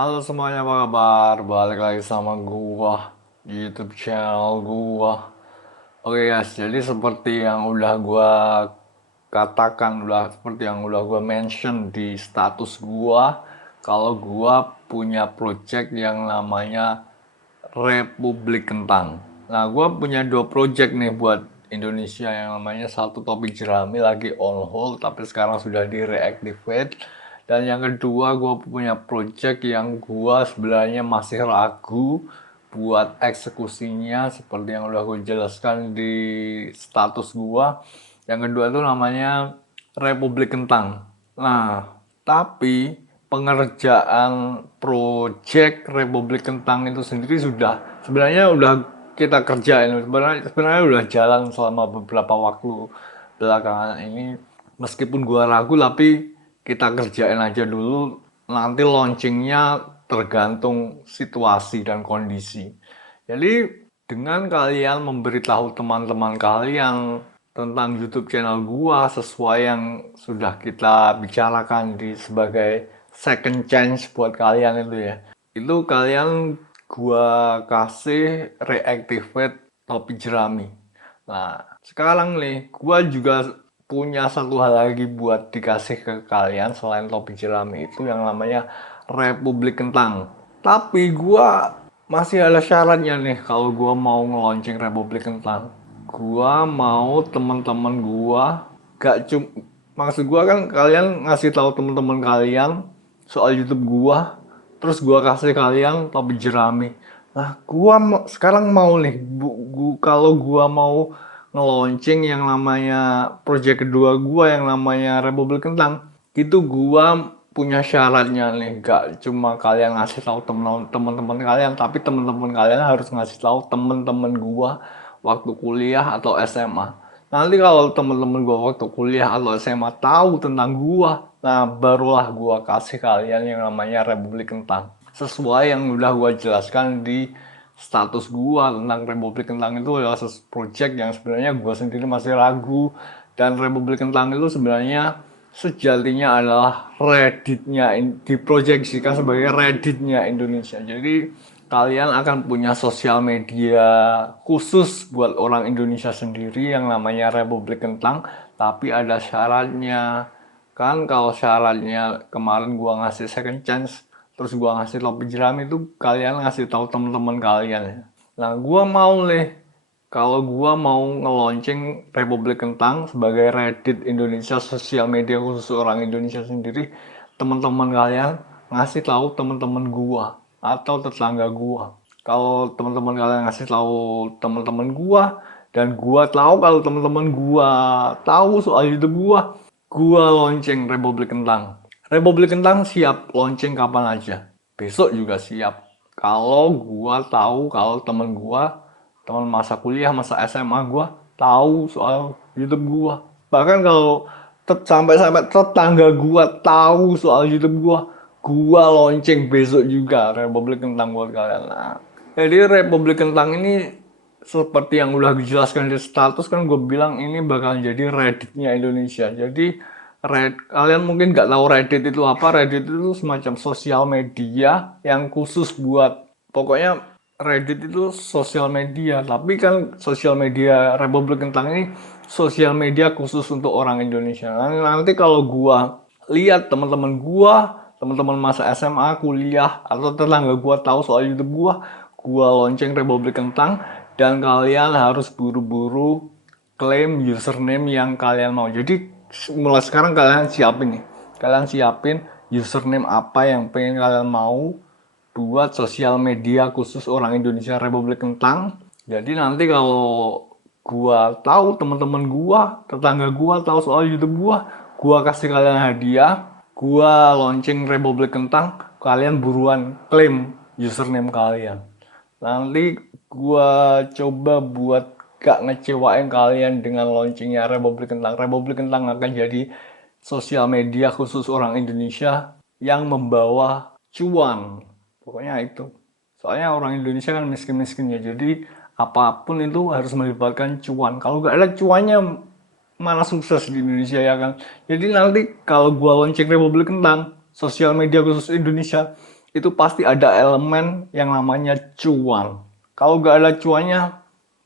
Halo semuanya, apa kabar? Balik lagi sama gua di YouTube channel gua. Oke guys, jadi seperti yang udah gua katakan, udah seperti yang udah gua mention di status gua, kalau gua punya project yang namanya Republik Kentang. Nah, gua punya dua project nih buat Indonesia, yang namanya satu Topi Jerami lagi on hold, tapi sekarang sudah di reactivate. Dan yang kedua, gue punya project yang gue sebenarnya masih ragu buat eksekusinya, seperti yang udah gue jelaskan di status gue. Yang kedua itu namanya Republik Kentang. Nah, tapi pengerjaan project Republik Kentang itu sendiri sebenarnya udah kita kerjain, sebenarnya udah jalan selama beberapa waktu belakangan ini. Meskipun gua ragu, tapi kita kerjain aja dulu, nanti launchingnya tergantung situasi dan kondisi. Jadi dengan kalian memberitahu teman-teman kalian tentang YouTube channel gua sesuai yang sudah kita bicarakan di sebagai second chance buat kalian itu ya. Itu kalian gua kasih reactivate topi jerami. Nah, sekarang nih gua juga punya satu hal lagi buat dikasih ke kalian selain topi jerami itu yang namanya Republik Kentang. Tapi gua masih ada syaratnya nih kalau gua mau nge-launching Republik Kentang. Gua mau teman-teman gua gak cum maksud gua kan kalian ngasih tahu teman-teman kalian soal YouTube gua, terus gua kasih kalian topi jerami. Nah, sekarang mau nih kalau gua mau nge-launching yang namanya project kedua gua yang namanya Republik Kentang, itu gua punya syaratnya nih, gak cuma kalian ngasih tahu teman-teman kalian, tapi teman-teman kalian harus ngasih tahu teman-teman gua waktu kuliah atau SMA. Nanti kalau teman-teman gua waktu kuliah atau SMA tahu tentang gua, nah barulah gua kasih kalian yang namanya Republik Kentang. Sesuai yang udah gua jelaskan di status gua tentang Republik Kentang, itu adalah project yang sebenarnya gua sendiri masih ragu, dan Republik Kentang itu sebenarnya sejatinya adalah Redditnya, diproyeksikan sebagai Redditnya Indonesia. Jadi kalian akan punya sosial media khusus buat orang Indonesia sendiri yang namanya Republik Kentang, tapi ada syaratnya. Kan kalau syaratnya kemarin gua ngasih second chance, terus gua ngasih topi jeram, itu kalian ngasih tahu teman-teman kalian ya. Nah, gua mau nih kalau gua mau nge-launching Republik Kentang sebagai Reddit Indonesia, sosial media khusus orang Indonesia sendiri, teman-teman kalian ngasih tahu teman-teman gua atau tetangga gua. Kalau teman-teman kalian ngasih tahu teman-teman gua dan gua tahu kalau teman-teman gua tahu soal YouTube gua launching Republik Kentang. Republik Kentang siap launching kapan aja. Besok juga siap. Kalau gua tahu kalau teman masa kuliah, masa SMA gua tahu soal YouTube gua. Bahkan kalau sampai tetangga gua tahu soal YouTube gua launching besok juga Republik Kentang buat kalian. Nah, jadi Republik Kentang ini seperti yang udah dijelaskan di status, kan gue bilang ini bakal jadi Redditnya Indonesia. Jadi kalian mungkin nggak tahu Reddit itu apa. Reddit itu semacam sosial media yang khusus buat, pokoknya Reddit itu sosial media, tapi kan sosial media Republik Kentang ini sosial media khusus untuk orang Indonesia. Nanti kalau gua lihat teman-teman masa SMA, kuliah, atau tetangga gua tahu soal YouTube gua lonceng Republik Kentang, dan kalian harus buru-buru klaim username yang kalian mau. Jadi mulai sekarang kalian siapin nih. Kalian siapin username apa yang pengen kalian mau buat sosial media khusus orang Indonesia Republik Kentang. Jadi nanti kalau gua tahu teman-teman gua, tetangga gua tahu soal YouTube gua kasih kalian hadiah, gua launching Republik Kentang, kalian buruan klaim username kalian. Nanti gua coba buat gak ngecewain kalian dengan launchingnya Republik Kentang. Republik Kentang akan jadi sosial media khusus orang Indonesia yang membawa cuan. Pokoknya itu. Soalnya orang Indonesia kan miskin-miskin ya. Jadi apapun itu harus melibatkan cuan. Kalau gak ada cuannya, mana sukses di Indonesia ya kan. Jadi nanti kalau gua launching Republik Kentang, sosial media khusus Indonesia, itu pasti ada elemen yang namanya cuan. Kalau nggak ada cuannya,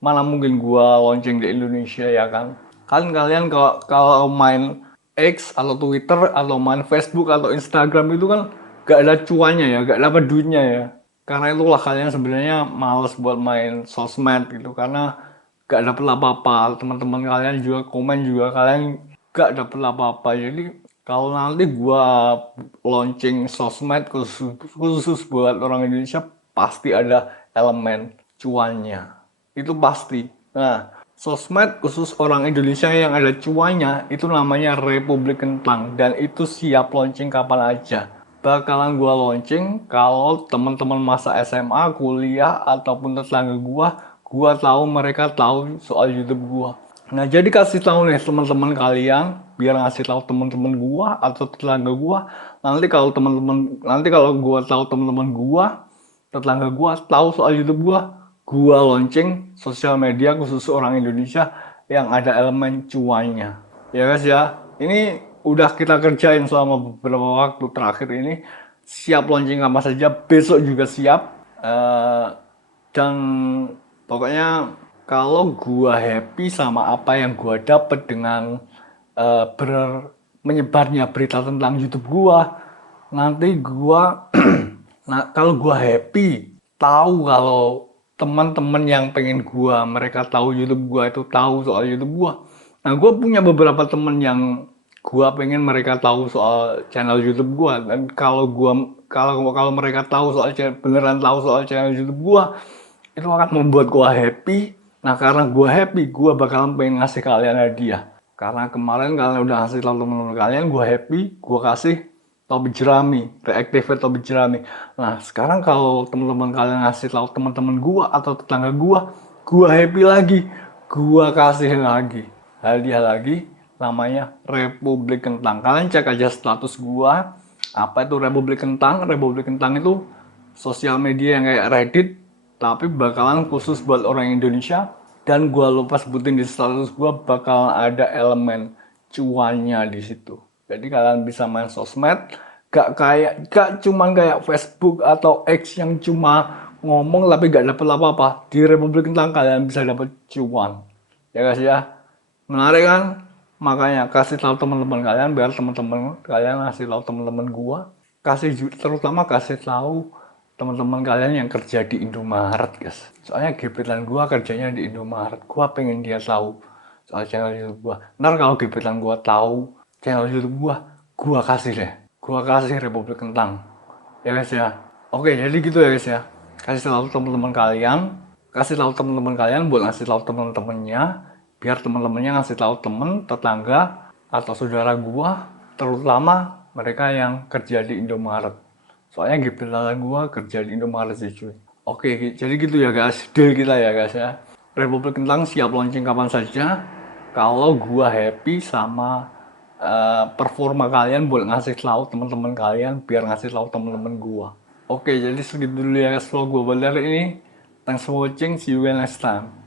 mana mungkin gua launching di Indonesia ya kan? Kan kalian kalau main X atau Twitter atau main Facebook atau Instagram itu kan nggak ada cuannya ya, nggak dapat duitnya ya. Karena itulah kalian sebenarnya males buat main sosmed gitu karena gak dapet apa-apa. Teman-teman kalian juga komen juga kalian gak dapet apa-apa. Jadi kalau nanti gua launching sosmed khusus buat orang Indonesia pasti ada elemen cuannya. Itu pasti. Nah, sosmed khusus orang Indonesia yang ada cuannya itu namanya Republik Kentang dan itu siap launching kapan aja. Bakalan gua launching kalau teman-teman masa SMA, kuliah ataupun tetangga gua tahu mereka tahu soal YouTube gua. Nah, jadi kasih tahu nih teman-teman kalian biar ngasih tahu teman-teman gua atau tetangga gua. Nanti kalau gua tahu teman-teman gua, tetangga gua tahu soal YouTube gua launching sosial media khusus orang Indonesia yang ada elemen cuannya. Ya guys ya, ini udah kita kerjain selama beberapa waktu terakhir ini. Siap launching apa saja, besok juga siap. Dan pokoknya kalau gua happy sama apa yang gua dapet dengan menyebarnya berita tentang YouTube gua, nanti gua nah kalau gua happy tahu kalau teman-teman yang pengen mereka tahu YouTube gua itu tahu soal YouTube gua. Nah, gua punya beberapa temen yang gua pengen mereka tahu soal channel YouTube gua dan kalau mereka tahu beneran tahu soal channel YouTube gua, itu akan membuat gua happy. Nah, karena gua happy, gua bakalan pengen ngasih kalian hadiah. Karena kemarin kalian udah ngasih tahu teman-teman kalian, gua happy, gua kasih topi jerami, reactivate topi jerami. Nah, sekarang kalau teman-teman kalian ngasih tahu teman-teman gua atau tetangga gua happy lagi, gua kasih lagi hadiah lagi, namanya Republik Kentang. Kalian cek aja status gua, apa itu Republik Kentang? Republik Kentang itu sosial media yang kayak Reddit, tapi bakalan khusus buat orang Indonesia. Dan gua lupa sebutin di status gua bakalan ada elemen cuannya di situ. Jadi kalian bisa main sosmed, gak cuman kayak Facebook atau X yang cuma ngomong tapi gak dapet apa-apa. Di Republik Kentang kalian bisa dapet cuan. Ya guys ya, menarik kan? Makanya kasih tahu teman-teman kalian biar teman-teman kalian ngasih tahu teman-teman gua, terutama kasih tahu teman-teman kalian yang kerja di Indomaret guys. Soalnya gebetan gua kerjanya di Indomaret, gua pengen dia tahu soal channel YouTube gua. Ntar kalau gebetan gua tahu channel YouTube gua kasih deh, gua kasih Republik Kentang. Ya guys ya. Oke, jadi gitu ya guys ya. Kasih tahu teman-teman kalian buat ngasih tahu teman-temannya, biar teman-temannya ngasih tahu temen, tetangga atau saudara gua, terutama mereka yang kerja di Indomaret. Soalnya gebetan gua kerja di Indomaret sih cuy. Oke, jadi gitu ya guys, deal kita ya guys ya. Republik Kentang siap launching kapan saja. Kalau gua happy sama performa kalian buat ngasih tahu teman-teman kalian, biar ngasih tahu teman-teman gua. Oke, jadi segitu dulu ya guys vlog gua hari ini. Thanks for watching, see you again next time.